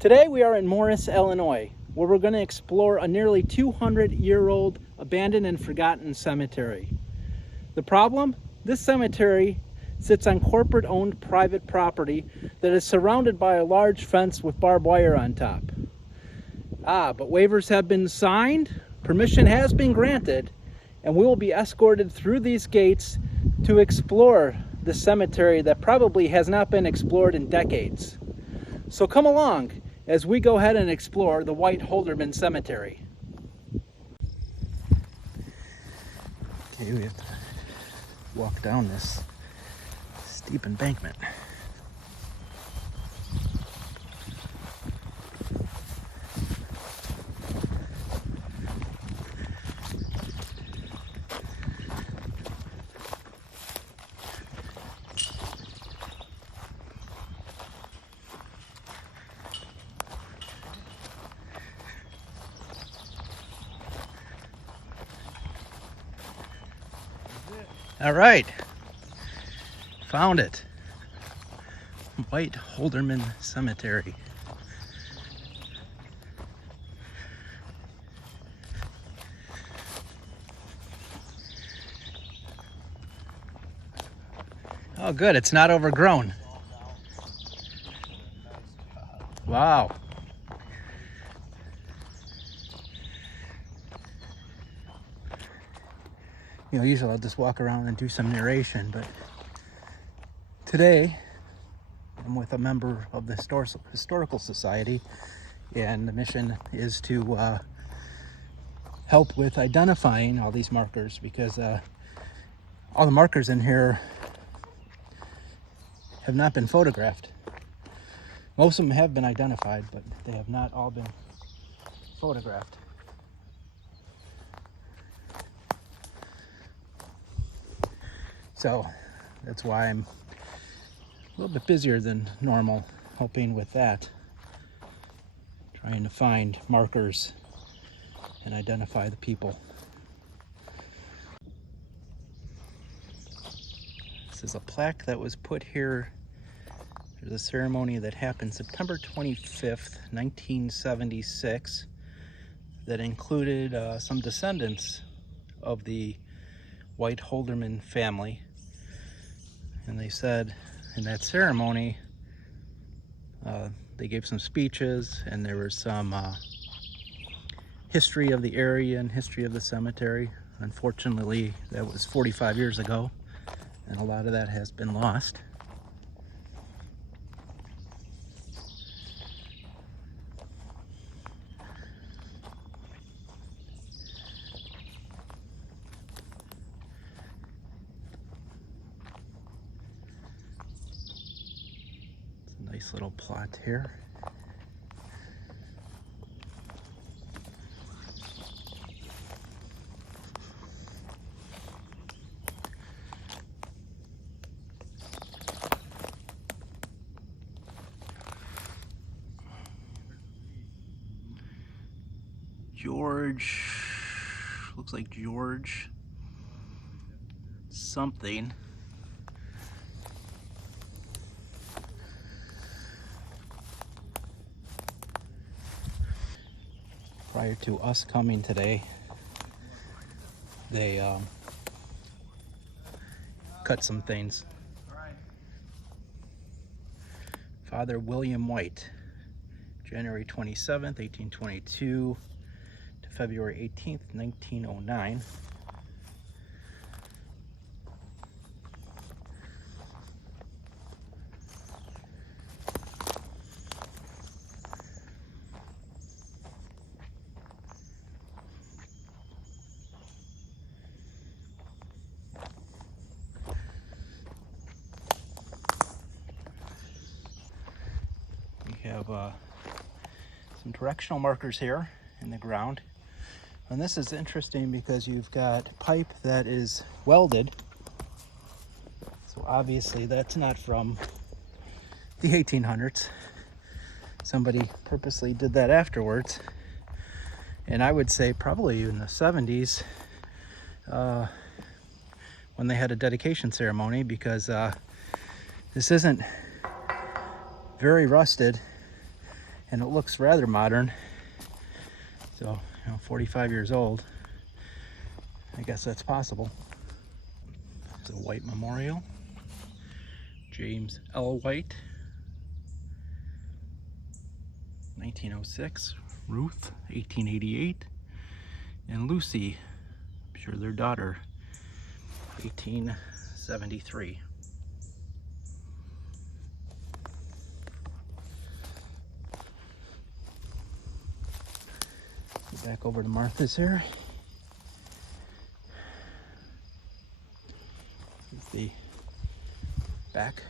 Today we are in Morris, Illinois, where we're going to explore a nearly 200-year-old abandoned and forgotten cemetery. The problem? This cemetery sits on corporate-owned private property that is surrounded by a large fence with barbed wire on top. But waivers have been signed, permission has been granted, and we will be escorted through these gates to explore the cemetery that probably has not been explored in decades. So come along as we go ahead and explore the White-Holderman Cemetery. Okay, we have to walk down this steep embankment. All right, found it. White-Holderman Cemetery. Oh good, it's not overgrown. Wow. You know, usually I'll just walk around and do some narration, but today I'm with a member of the Historical Society, and the mission is to help with identifying all these markers, because all the markers in here have not been photographed. Most of them have been identified, but they have not all been photographed. So that's why I'm a little bit busier than normal, helping with that, trying to find markers and identify the people. This is a plaque that was put here. There's a ceremony that happened September 25th, 1976, that included some descendants of the White-Holderman family. And they said in that ceremony, they gave some speeches, and there was some history of the area and history of the cemetery. Unfortunately, that was 45 years ago, and a lot of that has been lost. Nice little plot here. Looks like George something. Prior to us coming today, they cut some things. Father William White, January 27th, 1822 to February 18th, 1909. We have some directional markers here in the ground. And this is interesting because you've got pipe that is welded. So obviously that's not from the 1800s. Somebody purposely did that afterwards. And I would say probably in the 70s, when they had a dedication ceremony, because this isn't very rusted, and it looks rather modern. So, 45 years old. I guess that's possible. It's a White memorial. James L. White. 1906. Ruth, 1888. And Lucy, I'm sure their daughter, 1873. Back over to Martha's here. Here's the back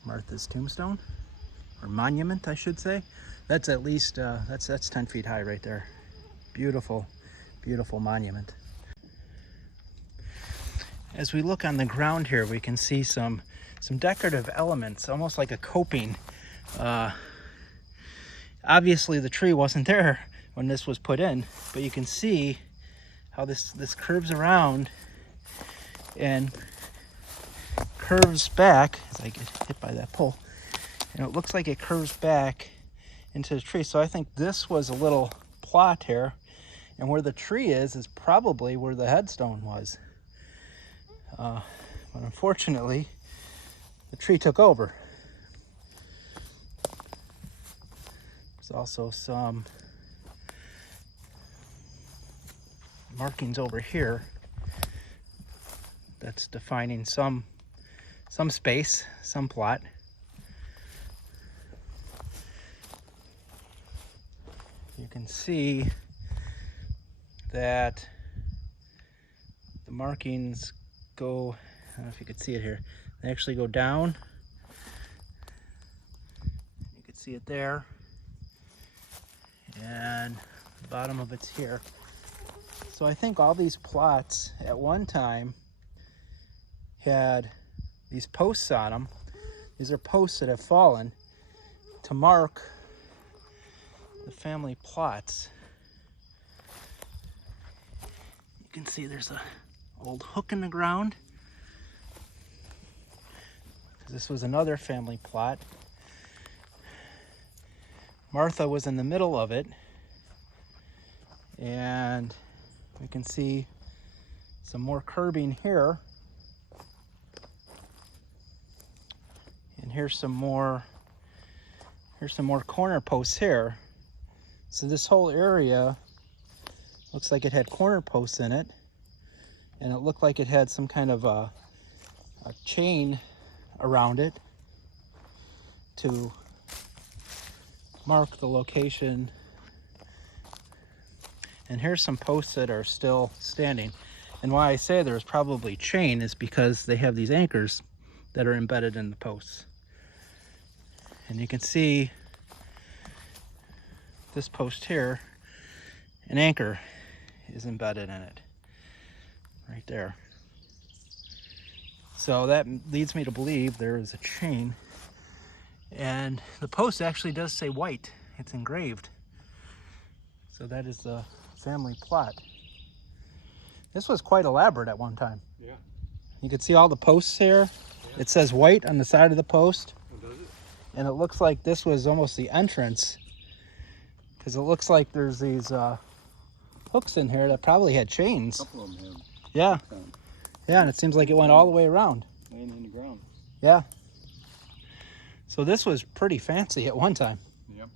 of Martha's tombstone, or monument, I should say. That's at least that's 10 feet high right there. Beautiful, beautiful monument. As we look on the ground here, we can see some decorative elements, almost like a coping. Obviously the tree wasn't there when this was put in, but you can see how this curves around and curves back as I get hit by that pole. And it looks like it curves back into the tree. So I think this was a little plot here, and where the tree is probably where the headstone was. But unfortunately, the tree took over. There's also some markings over here that's defining some space, some plot. You can see that the markings go, I don't know if you could see it here, they actually go down. You can see it there. And the bottom of it's here. So I think all these plots at one time had these posts on them. These are posts that have fallen to mark the family plots. You can see there's a old hook in the ground. This was another family plot. Martha was in the middle of it, and we can see some more curbing here, and here's some more corner posts here. So this whole area looks like it had corner posts in it, and it looked like it had some kind of a chain around it to mark the location. And here's some posts that are still standing. And why I say there's probably chain is because they have these anchors that are embedded in the posts. And you can see this post here, an anchor is embedded in it right there. So that leads me to believe there is a chain. And the post actually does say White. It's engraved. So that is the family plot. This was quite elaborate at one time. Yeah. You can see all the posts here. Yeah. It says White on the side of the post. Oh, does it? And it looks like this was almost the entrance, because it looks like there's these hooks in here that probably had chains. A couple of them have. Yeah. Yeah, and it seems like it went all the way around. Laying in the ground. Yeah. So this was pretty fancy at one time. Yep.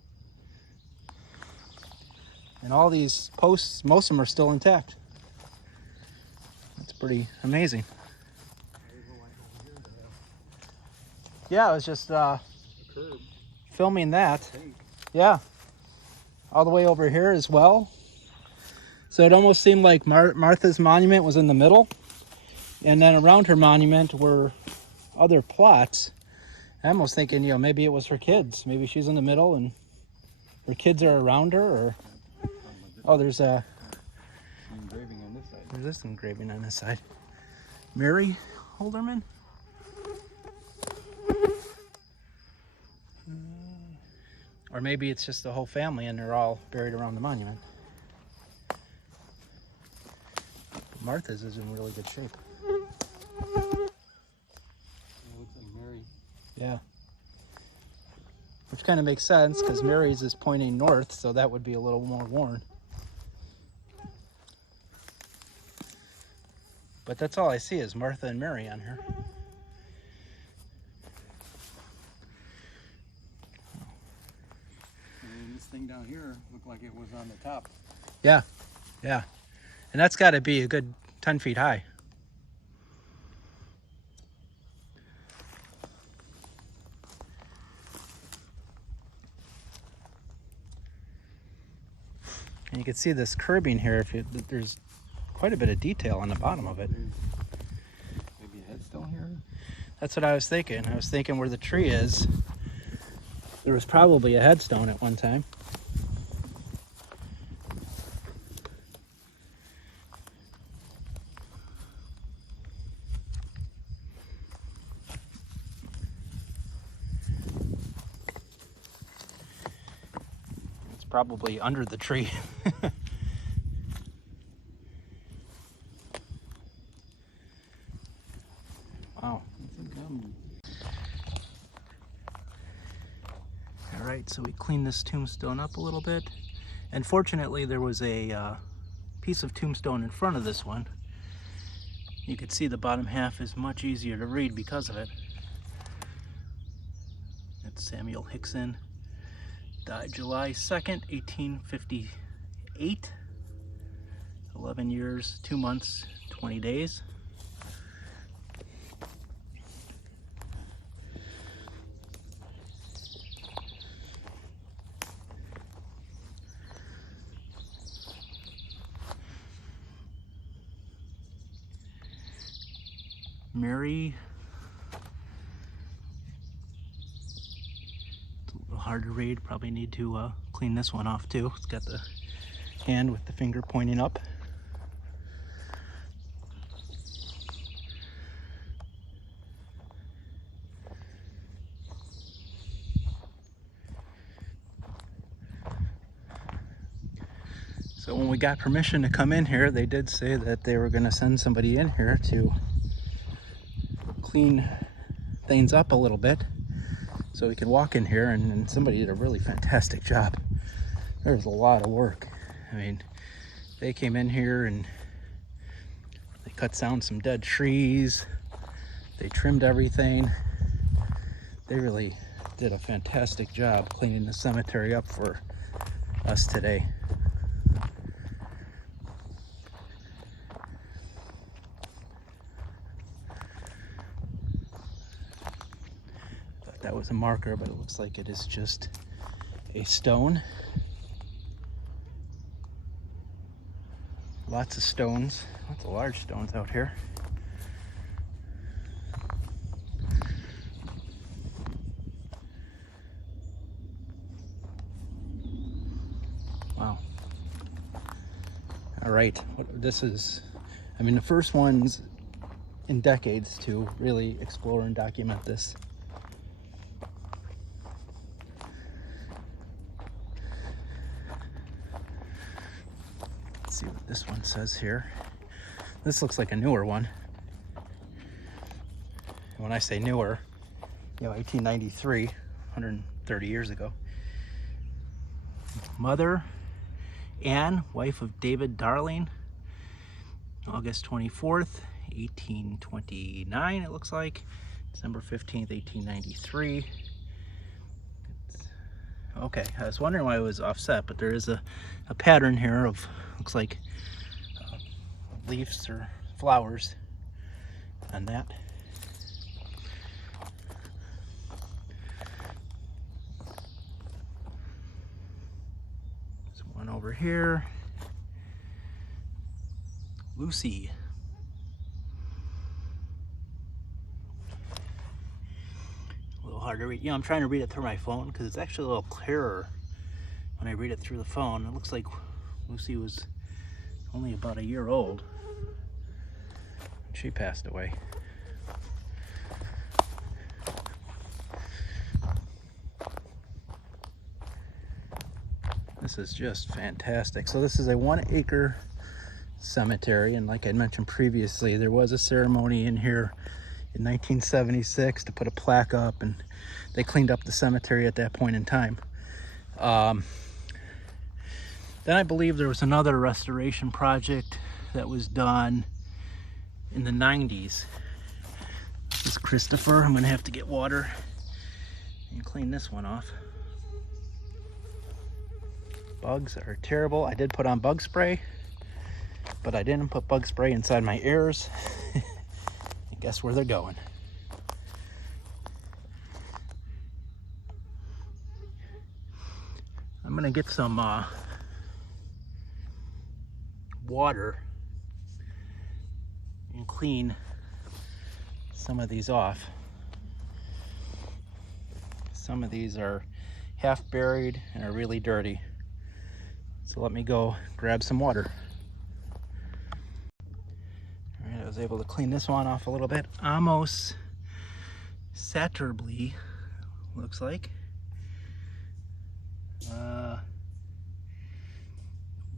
And all these posts, most of them are still intact. That's pretty amazing. Yeah, I was just filming that. Yeah. All the way over here as well. So it almost seemed like Martha's monument was in the middle. And then around her monument were other plots. I'm almost thinking, maybe it was her kids. Maybe she's in the middle and her kids are around her. Or there's a engraving on this side. There's this engraving on this side. Mary Holderman. Or maybe it's just the whole family and they're all buried around the monument. Martha's is in really good shape. It looks like Mary. Yeah. Which kind of makes sense because Mary's is pointing north, so that would be a little more worn. But that's all I see is Martha and Mary on here. And this thing down here looked like it was on the top. Yeah, yeah. And that's got to be a good 10 feet high. And you can see this curbing here. There's quite a bit of detail on the bottom of it. Maybe a headstone here? That's what I was thinking. I was thinking where the tree is, there was probably a headstone at one time. It's probably under the tree. Wow. All right, so we cleaned this tombstone up a little bit. And fortunately, there was a piece of tombstone in front of this one. You can see the bottom half is much easier to read because of it. It's Samuel Hickson, died July 2nd, 1858. 11 years, 2 months, 20 days. Mary, it's a little hard to read, probably need to clean this one off too. It's got the hand with the finger pointing up. So when we got permission to come in here, they did say that they were going to send somebody in here to clean things up a little bit so we could walk in here, and somebody did a really fantastic job. There was a lot of work. I mean, they came in here and they cut down some dead trees, they trimmed everything. They really did a fantastic job cleaning the cemetery up for us today. That was a marker, but it looks like it is just a stone. Lots of stones, lots of large stones out here. Wow. All right, this is, I mean, the first ones in decades to really explore and document this. See what this one says here. This looks like a newer one. When I say newer, 1893, 130 years ago. Mother, Anne, wife of David Darling, August 24th, 1829, it looks like. December 15th, 1893. Okay, I was wondering why it was offset, but there is a pattern here of, looks like leaves or flowers on that. There's one over here. Lucy. A little hard to read. I'm trying to read it through my phone because it's actually a little clearer when I read it through the phone. It looks like Lucy was only about a year old. She passed away. This is just fantastic. So this is a 1-acre cemetery, and like I mentioned previously, there was a ceremony in here in 1976 to put a plaque up, and they cleaned up the cemetery at that point in time. Then I believe there was another restoration project that was done in the 90s. This is Christopher. I'm gonna have to get water and clean this one off. Bugs are terrible. I did put on bug spray, but I didn't put bug spray inside my ears. And guess where they're going? I'm gonna get some water and clean some of these off. Some of these are half buried and are really dirty. So let me go grab some water. All right, I was able to clean this one off a little bit. Amos Satterby, looks like.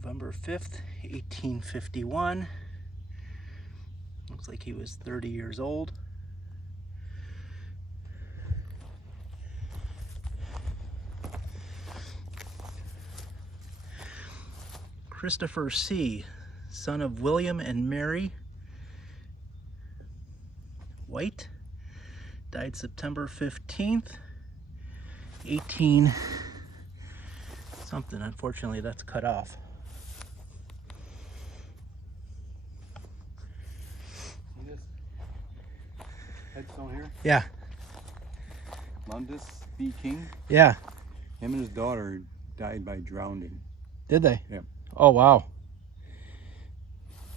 November 5th, 1851. Looks like he was 30 years old. Christopher C., son of William and Mary White, died September 15th, 18 something. Unfortunately, that's cut off. See this headstone here? Yeah. Lundus B. King. Yeah. Him and his daughter died by drowning. Did they? Yep. Oh, wow.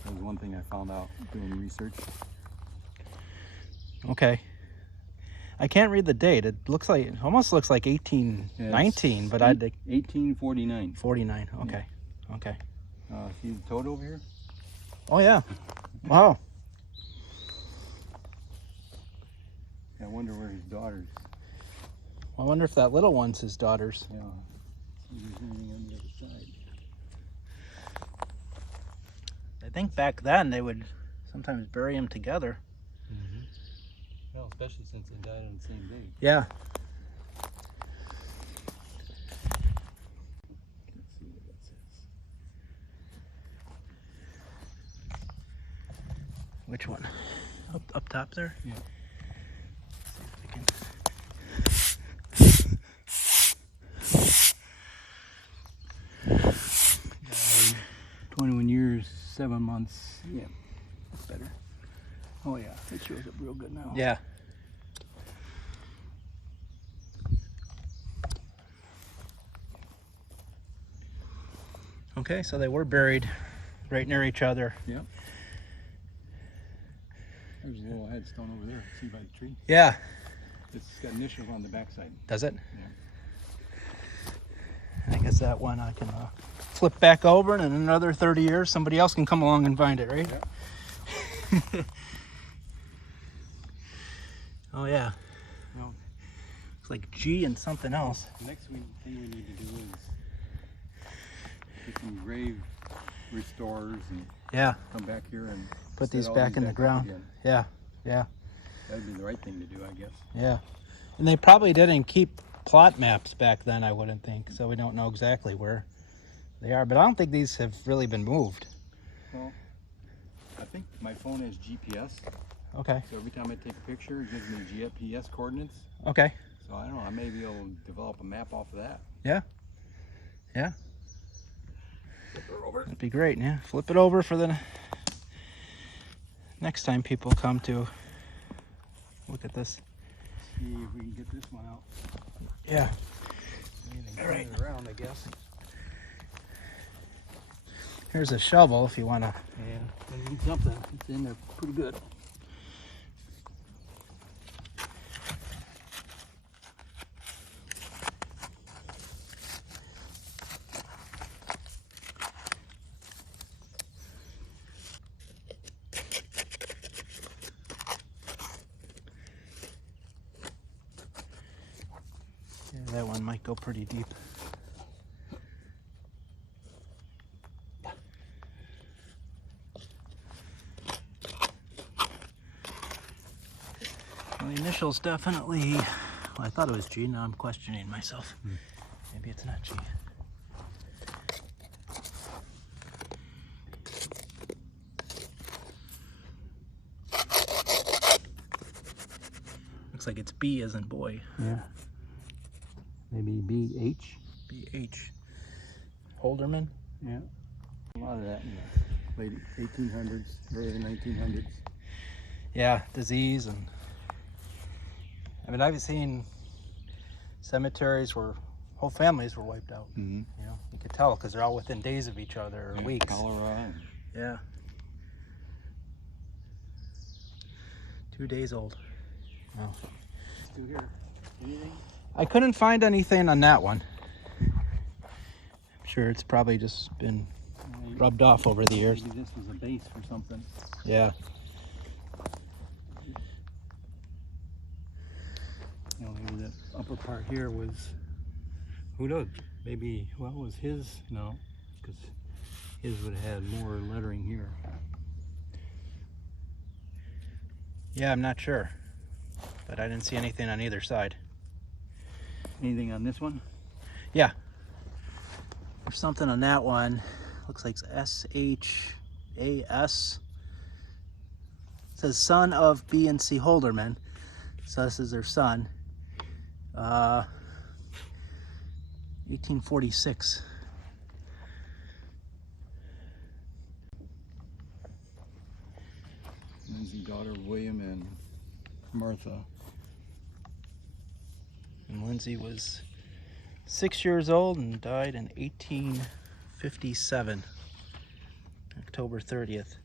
That was one thing I found out doing research. Okay. I can't read the date. It looks like, it almost looks like 1819, but I'd 1849. 49. Okay. Yeah. Okay. See the toad over here? Oh yeah. Wow. I wonder where his daughter's. I wonder if that little one's his daughter's. Yeah. See if there's anything on the other side. I think back then they would sometimes bury them together. Well, especially since they died on the same day. Yeah. Let's see what that says. Which one? Up top there? Yeah. Let's see if we can... 21 years, 7 months. Yeah, that's better. Oh yeah, it shows up real good now. Yeah. Okay, so they were buried right near each other. Yeah. There's a little headstone over there. See by the tree? Yeah. It's got initials on the backside. Does it? Yeah. I guess that one I can flip back over, and in another 30 years, somebody else can come along and find it, right? Yeah. Oh, yeah. Well, It's like G and something else. the next thing we need to do is get some grave restorers and Yeah. come back here and Put set these all back in the up ground. again. Yeah. Yeah. That'd be the right thing to do, I guess. Yeah. And they probably didn't keep plot maps back then, I wouldn't think, so we don't know exactly where they are. But I don't think these have really been moved. Well, I think my phone has GPS, Okay. so every time I take a picture, it gives me GPS coordinates. Okay. So I don't know, I may be able to develop a map off of that. Yeah. Yeah. Flip her over. That'd be great, yeah. Flip it over for the next time people come to look at this. See if we can get this one out. Yeah. Anything All right. flying around, I guess. Here's a shovel if you want to. Yeah, I need something. It's in there pretty good. Yeah, that one might go pretty deep. initials definitely, well, I thought it was G, now I'm questioning myself. Maybe it's not G. Looks like it's B as in boy. Yeah. Maybe BH. BH. Holderman? Yeah. A lot of that in the late 1800s, early 1900s. Yeah, disease and... I mean, I've seen cemeteries where whole families were wiped out. Mm-hmm. You know, you could tell because they're all within days of each other or weeks. Cholera. Yeah. 2 days old. Oh. Still here. Anything? I couldn't find anything on that one. I'm sure it's probably just been rubbed off over the years. Maybe this was a base for something. Yeah. You know, maybe that upper part here was, who knows? Maybe, well, it was his, no, because his would have had more lettering here. Yeah, I'm not sure, but I didn't see anything on either side. Anything on this one? Yeah. There's something on that one. Looks like S-H-A-S. It says son of B and C Holderman. So this is their son. 1846. Lindsay, daughter of William and Martha. And Lindsay was 6 years old and died in 1857, October 30th.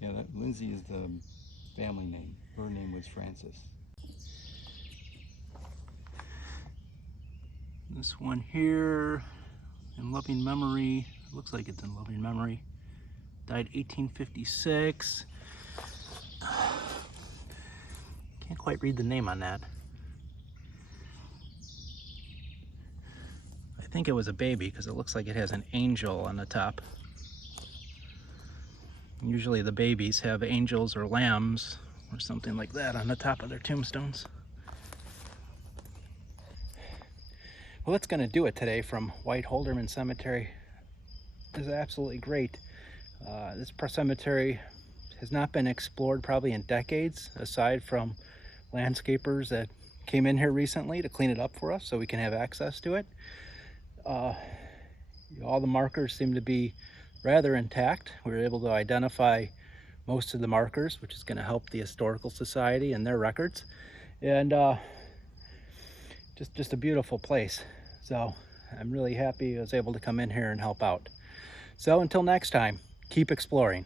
Yeah, that Lindsay is the family name. Her name was Frances. This one here, in loving memory, looks like it's in loving memory. Died 1856. Can't quite read the name on that. I think it was a baby because it looks like it has an angel on the top. Usually the babies have angels or lambs or something like that on the top of their tombstones. Well, that's going to do it today from White-Holderman Cemetery. It's absolutely great. This cemetery has not been explored probably in decades, aside from landscapers that came in here recently to clean it up for us so we can have access to it. All the markers seem to be rather intact. We were able to identify most of the markers, which is going to help the Historical Society and their records. And just a beautiful place. So I'm really happy I was able to come in here and help out. So until next time, keep exploring.